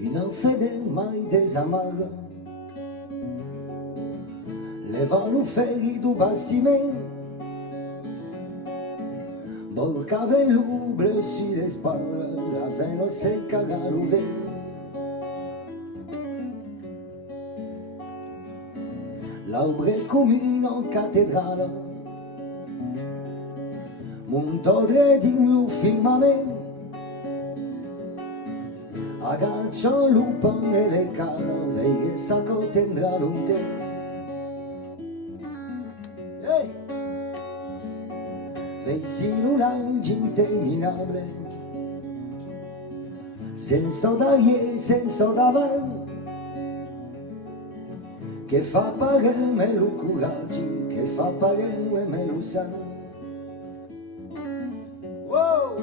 Une fede mai desamara, levano ferri do bastiment, borcava l'ouble sur les spalles, la veine secca à l'ouvert. L'arbre commune en cathédrale, montore din lo firmament, agaccia l'upan e le cala, veie s'accotendrà lontano. Hey! Vicino l'alge interminabile, senza d'arie, senza davanti, che fa pagare lo coraggio, che fa pagare me lo sa. Wow!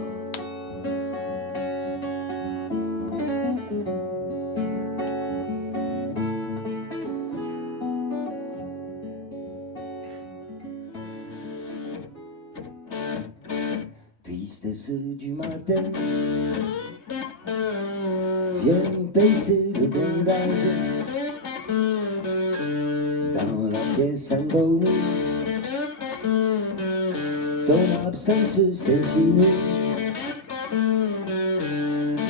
Tristesse du matin, viens baisser le blindage. Dans la pièce endormie, ton absence s'insinue.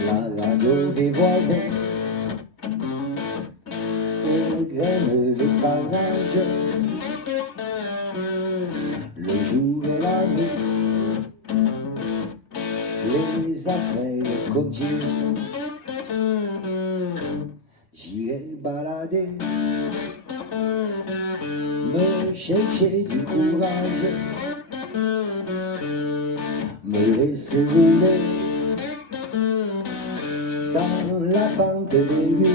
La radio des voisins égrène le carnage. Le jour et la nuit, les affaires continuent. J'irai balader, me chercher du courage, me laisser rouler dans la pente des rues.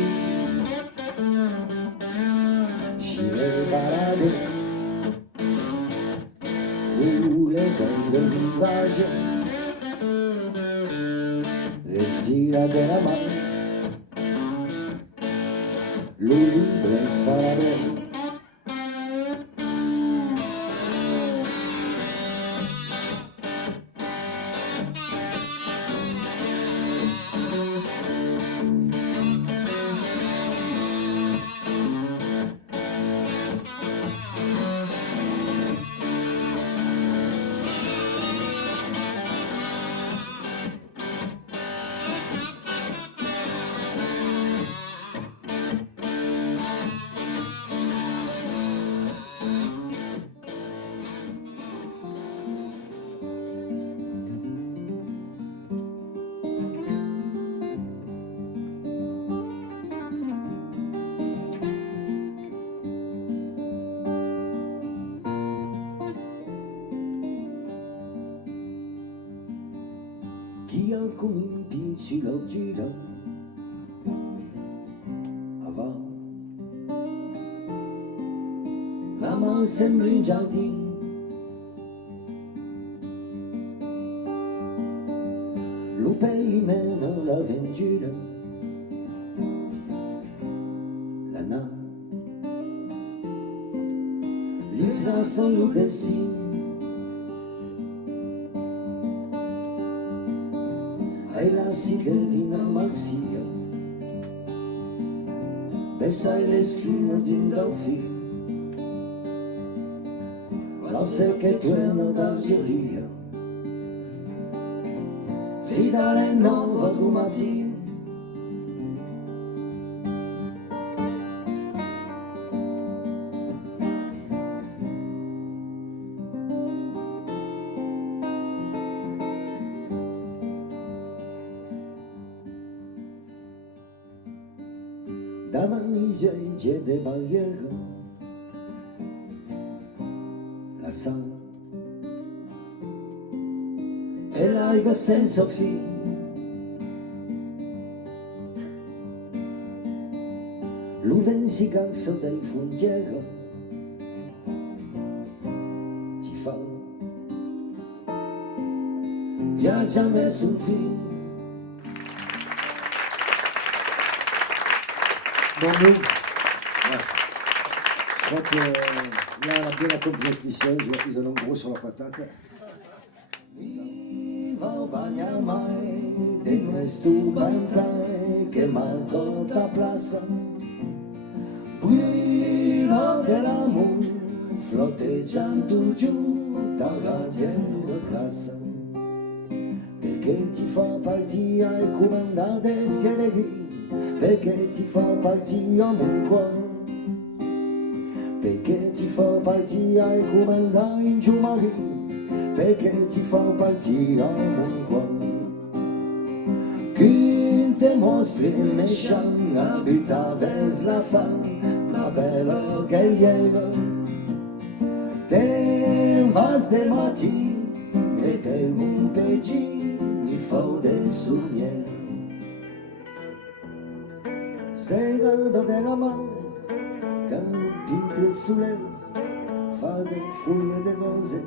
J'irai balader, rouler vers le rivage, respirer de la main, l'eau libre sans la mer. Qui a comme une pied sur l'ordure avant la main semble un jardin, le pays mène l'aventure, la nave les traçant le destin. E la si devina marsia, besai le schine d'un delfino, la se che torna d'Algeria, grida le 9 du mattino. Davanti c'è des barrières, la salle e l'aigua senza fine. L'uven si calza dai frontiere, ci fa viaggiare sul treno. Bon, nous, ouais. Je crois que là, on a bien compris Christian, ils en ont gros sur la patate. Viva bagna mai de nuestro bantai che marcó ta plaza. Brilla dell'amor flotteggiando giù dalla trassa. Perché ti fa partire e comandare si allegri, perché ti fa partire mon cuore. Perché ti fa partire e comandare in giù Maria, perché ti fa partire mon cuore. Qui te mostri méchant, abitave la femme, la belle guerrière. Te vas de matin et te mon petit, ti fa des souvenirs. Segado della mano, pinte sulle fa de foglie de rose.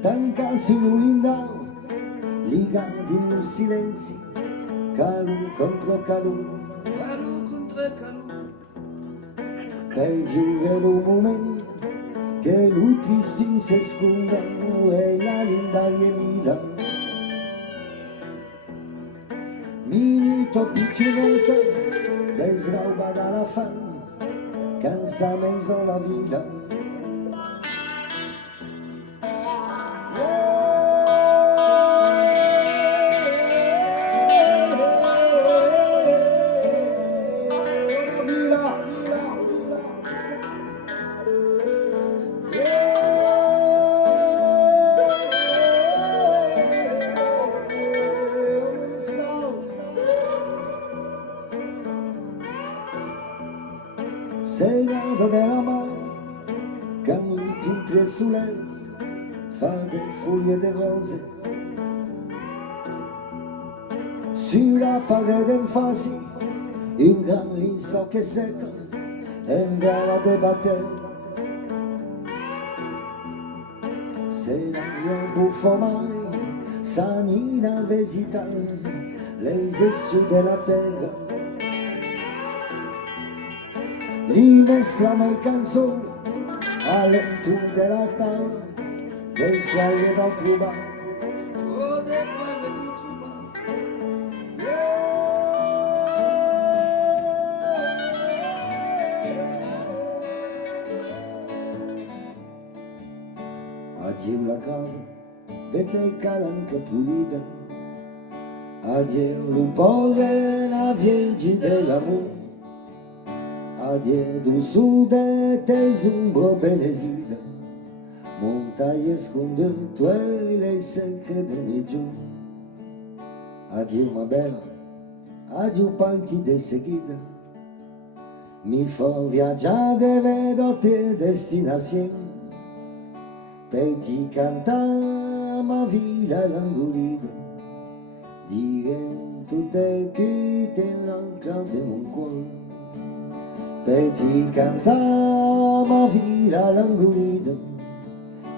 Tanca sull'indao, ligati in un silenzio, calù contro calù, calù contro calù. Per vivere un momento che l'utristin si sconda e la linda è lila. Minuto piccinetto, desrauba dalla fame, cansa mezzo la vita. Segado della mano, con pintre sulle, fa de foglie de rose. Sulla parete in fasi, un gran liso che secca, e un gara de batter. Se non buffo mai, sanina visitare, les essieux de la terra. Li mesclano il canzone all'intorno della tavola del foyer del troubadour. Oh, del foyer del troubadour. Adieu la cava de te calanca pulita, adieu l'upore la vierge dell'amore. Adieu dessous de tes ombres bénézides, montagne esconde toi les secrets de mes jours. Adieu ma belle, adieu parti de seguida, mi fa viaggiare vedo te destinazione, per ti cantare ma villa langurida, dire tutte che te l'enclave de mon cuore. Per ti cantare ma villa langurida,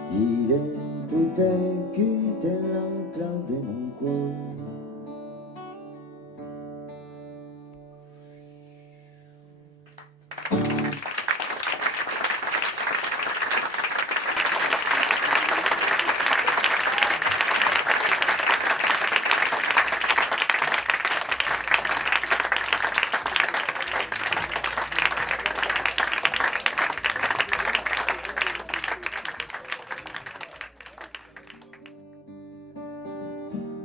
dire tutte che te l'enclave de mon cuore.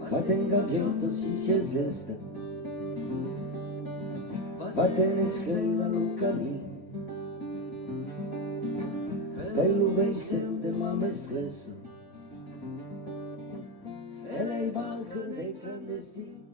Va-te-n gabbietto si è svesta, va-te-ne scriva lo cammino, bello veissel de ma mestressa, e lei barca dei clandestini.